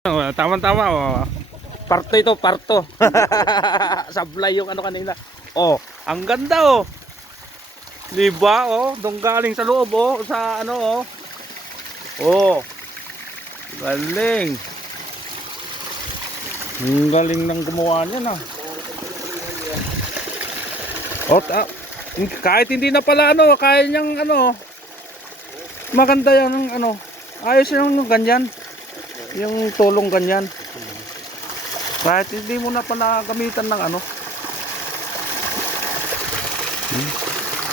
Tama-tama, oh. Parto ito, parto. Sablay yung ano kanina. Oh, ang ganda oh. 'Di ba oh, dong galing sa loob oh, sa ano oh. Oh. Galing. Ang galing ng gumawa niyan ah. Oh, kahit hindi na pala ano, kaya niyang ano. Maganda 'yan ng ano. Ayos yung ganyan. Yung tulong ganyan. Kahit hindi mo na pala gamitan ng ano.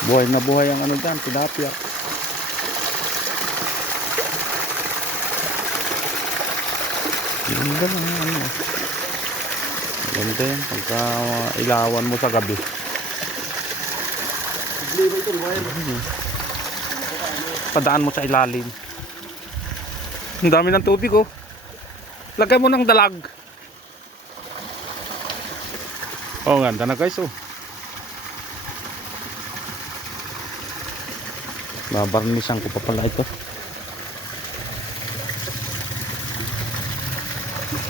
Buhay na buhay ang ano dyan, tilapia. Ganda lang ano. Ganda yan pagka ilawan mo sa gabi. Padaan mo sa ilalim. Ang dami ng tubig oh. Lagay mo ng dalag. Oh, ganda na guys oh. Babarnisan ko pa pala ito.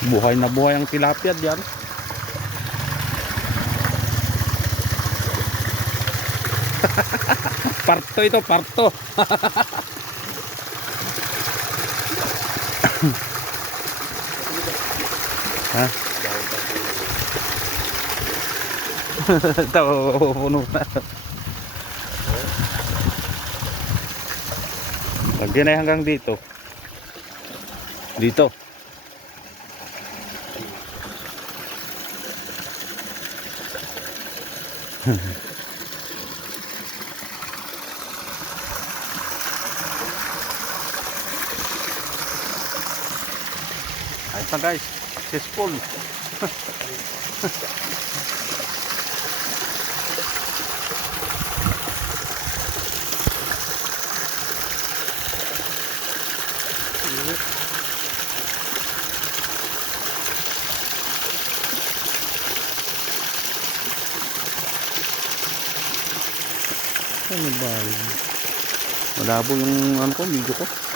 Buhay na buhay ang tilapia diyan. Parto ito, parto. Ha? Ito, puno na. Lagyan ay hanggang dito. Dito. Ayos na guys. Successful. Ano ba yun? Malabo yung ano ko, video ko.